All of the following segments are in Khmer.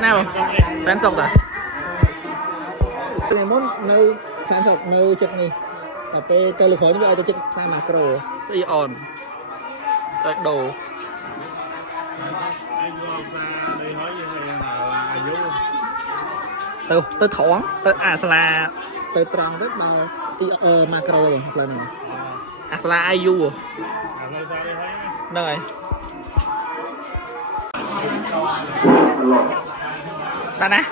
Sáng nào? Sáng sọc à? Này muốn nơi sáng sọc nơi chụp này tập về từ lực khối như vậy tôi chụp xa macro Si on. Tại đồ. Tới thoáng, tới Asla, tới tròn tới đo macro rồi hoặc là nào. Asla IU à? Nơi. Đã nè.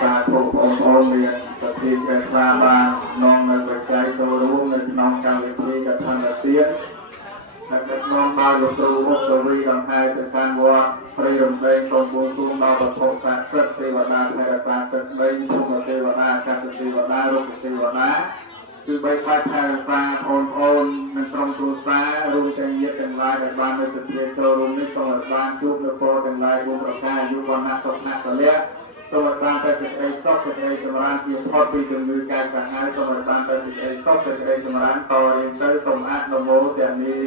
Và thuộc ôn miền tập thể về pha ba non là vật trái đồ đúng là non cao về thi cả thằng là tiếng là các non bao gồm đồ hộp đồ vi làm hai từ sang qua при đồng đây còn bốn tuôn bao vật hộ cả rất tê và đa hay là ta cực đây không là tê và đa cả tê và đa lúc tê và đáคือใบไม้แทนฟ้าโอนมันตรงตัวฟ้ารูปจังเย็ดจังลายแต่บ้านในสุดเทียนโตรูปนี้ตรงบ้านจุกในโพจังลายรูปประกายอยู่บนหน้าตกหน้าตะเลี้ยตัวบ้านไปติดไอ้ตอกติดไอ้สมรานที่ทอดปีจนมือการการงานตัวบ้านไปติดไอ้ตอกติดไอ้สมรานต่อเรียนเตอร์สมอัตโนโมแต่นี้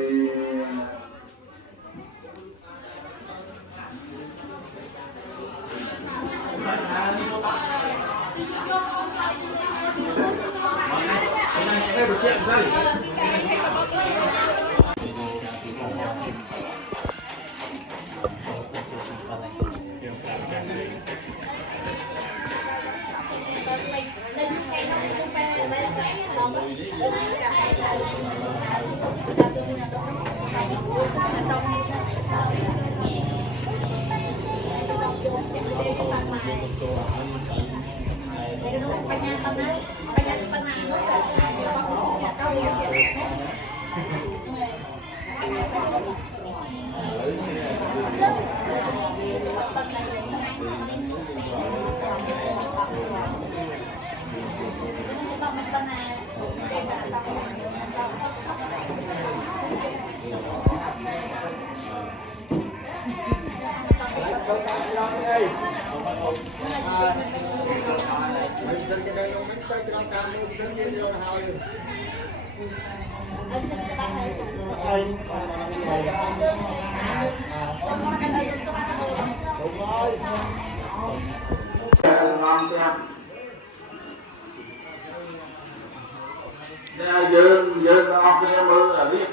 យើងអស់គ្នាមើលអានេះ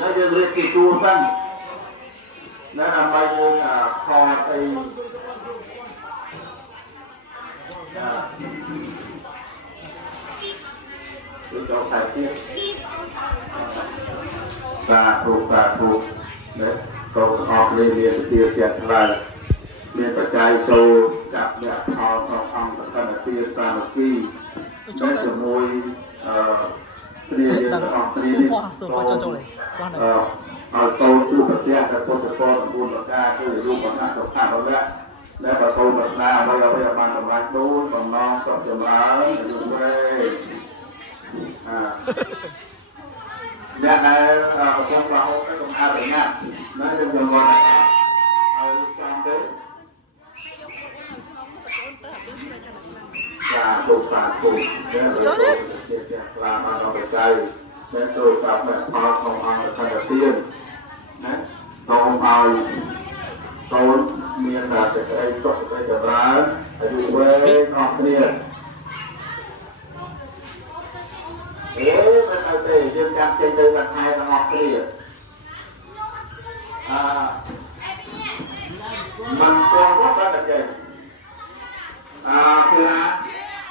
នៅយើងរៀបពីជួរសិននៅដើម្បីយើងខលអីគឺចូលខ្សែទៀតសាធុណាកូនអស់គ្នាមានវិទ្យាសាស្ត្រថ្លៃមានបច្ច័យចូលចាប់អ្នកផលក្នុងអង្គសន្តិភាពសាមគ្គីជាមួយព្រាយយើងអង្គព្រាយនេះឲ្យតូនទូប្រទេសតែពុទ្ធពរ9ប្រការគឺរូបអសុខៈរបស់ដែលប្រកបប្រាថ្នាអ្វីៗបានសម្រេចដូចបំណងសុខចម្រើនយល់ទេអ្នកដែលប្រកបរហូតទៅអរិយៈនៅយើងយកមកឲ្យចាំទេចាទុកសាទុកនេះជាក្លាបានអបច្ច័យដែលទូរស័ព្ទអ្នកផលក្នុងអង្គសន្តិភាពណាសូមឲ្យកូនមានតែសេចក្តីសុខសេចក្តីចម្រើនអាយុវែងអស់គ្នាមិនអត់ទេយើងចាំចេញទៅបាត់ខែទាំងអស់គ្នាមិនស្គាល់គាត់តែចេញ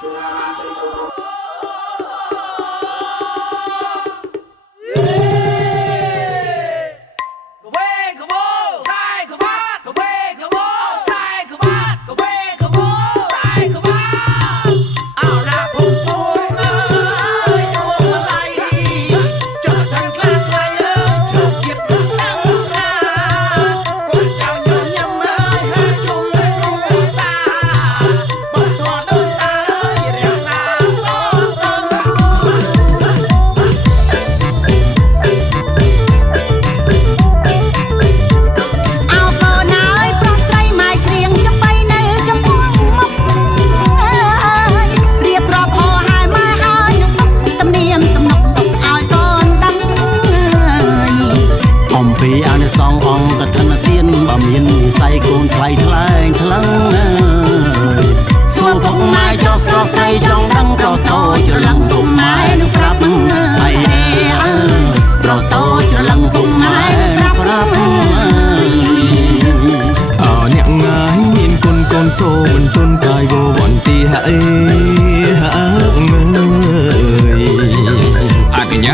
គឺបានទៅCome on, sai, come on.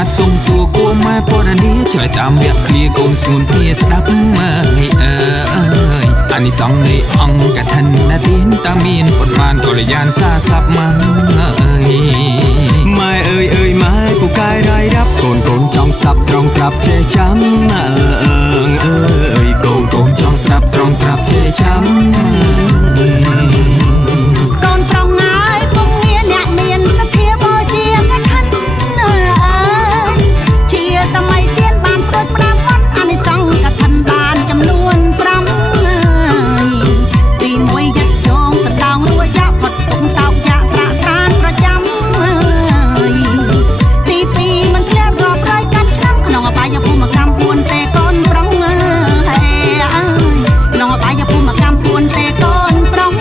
តសុំសួរគួរម៉ែពណ៌នាឆ្លើយតាមវគ្គឃ្លាកូនស្ងួនគ្នាស្ដាប់អានិសង្ឃនៃអង្គកឋិនណាទានតាមានប៉ុន្មានកល្យានសាស័ព្ទមកម៉ែអើយម៉ែពូកែរាយរាប់កូនចង់ស្ដាប់ត្រង់ត្រាប់ចេះចាំកូនចង់ស្ដាប់ត្រង់ត្រាប់ចេះចាំកូនប្រុងហើយពុំមានអ្នកមានសទ្ធាបូជាកឋិនជាសម័យទៀនបានព្រួយប្រាំមុនអានិសង្ឃកឋិនបានចំនួន5ទី1យ៉ាត់យងសណ្ដោងរួចចាក់ផុតទុំតោកយ៉ាក់ស្រាកស្រានប្រចាំទី2មិនធ្លាក់រាប់រយកាត់ឆ្នាំក្នុងអបាយភូមិកម្ម4ទេកូនប្រុងក្នុងអបាយភូមិកម្ម4ទេកូនប្រុង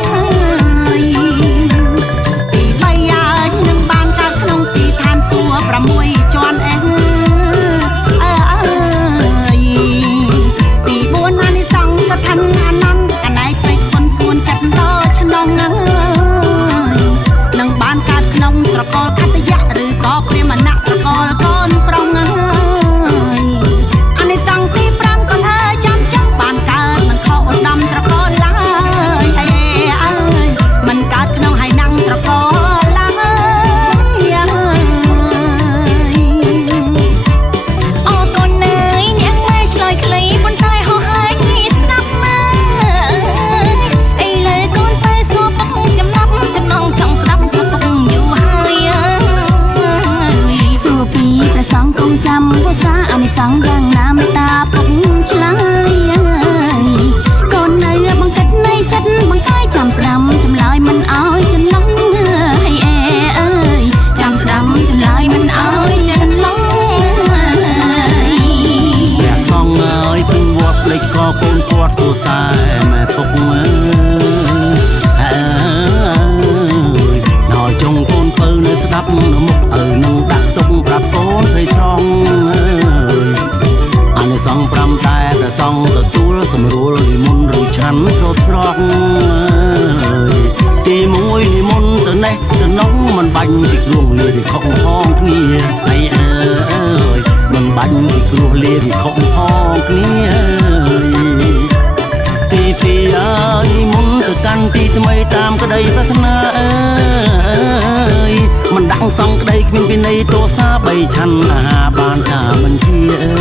ទី3ហើយនឹងបានកើតក្នុងទីឋានសួគ៌6ជាន់ទី4អានិសង្ឃកឋិនអានន្ទអណៃពេជ្រគុណសួនចិត្តដល់ឆ្នាំនឹងបានកើតក្នុងត្រកូលខត្តយៈឬក៏ព្រាហ្មណៈត្រកូលកូនប្រុងអានិសង្ឃទី5កូនអើយចាំបានកើតមិនខុសឧត្តមត្រកូលឡើយមិនកើតក្នុងហើយណាំងត្រកូលឡើយអូកូនអើយអ្នកម៉ែឆ្លើយខ្លីប៉ុន្តែហោះហើរស្ដាប់មកអីលើកូនទៅសួរពុកចំណាប់ចំណងចង់ស្ដាប់សពុកយូរហើយសួរពីព្រះសង្ឃគង់ចាំភាសាអានិសង្ឃយ៉ាងណាមេត្តាពុកឆ្លើយកូននៅបង្កិតនៃចិត្តបង្កាយចាំស្ដាំចម្លើយមិនអោយច្រឡំហើយអើយចាំស្ដាំចម្លើយមិនអោយច្រឡំព្រះសង្ឃអើយពេញវត្តភ្លេចក៏កូនគាត់ទូតែម៉ែពុកហើយចុងកូនពៅនៅស្ដាប់នៅមុខឪនឹងដាក់ទុកប្រាប់កូនស្រីស្រងអានិសង្ឃ5តែព្រះសង្ឃទទួលសម្រួលនិមន្តឬឆាន់ស្រូបស្រស់ទី1និមន្តទៅនេះទៅនោះមិនបាញ់ពីគ្រោះលាពីខុសផងគ្នាអីអើយមិនបាញ់ពីគ្រោះលាពីខុសផងគ្នាទី2ហើយនិមន្តទៅកាន់ទីថ្មីតាមក្តីប្រាថ្នាអើយមិនដាក់សង្ឃក្តីគ្មានពីនៃទោសា3ឆាន់អាហារបានថាមិនជាអើ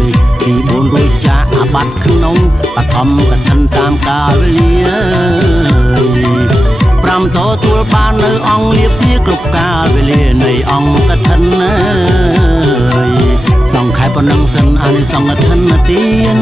យទី4រួចចាកអាបត្តិក្នុងបឋមកឋិនតាមកាលវេលា5ទទួលបាននៅអង្គលៀបជាគ្រប់កាលវេលានៃអង្គកឋិនសង្ខេបប៉ុណ្ណឹងសិនអានិសង្ឃកឋិនទាន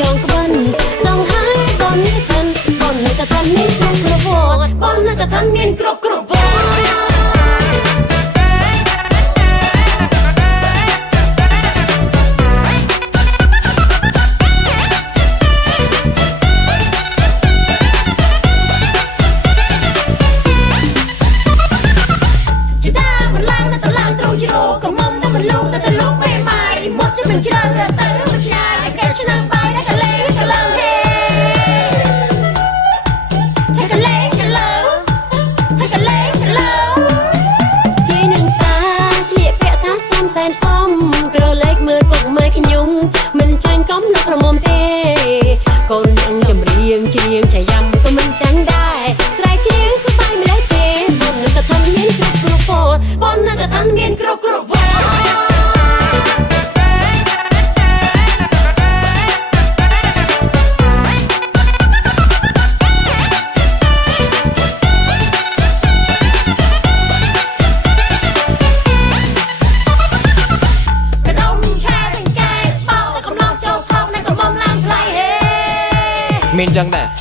ចងក្បិនដងហើយបនកឋិនមានគ្រប់គ្រប់វត្តបនកឋិនមានគ្រប់គ្រប់វត្តមិនចាញ់កំនៅក្រមុំទេកូននឹងចម្រៀងច្រៀងចាយ៉ាំក៏មិនចាញ់ដែរស្រែកច្រៀងសប្បាយម្លេះទេបននឹងកឋិនមានគ្រប់គ្រប់វត្តបននឹងកឋិនមានគ្រប់គ្រប់វត្តមានចឹងដែរ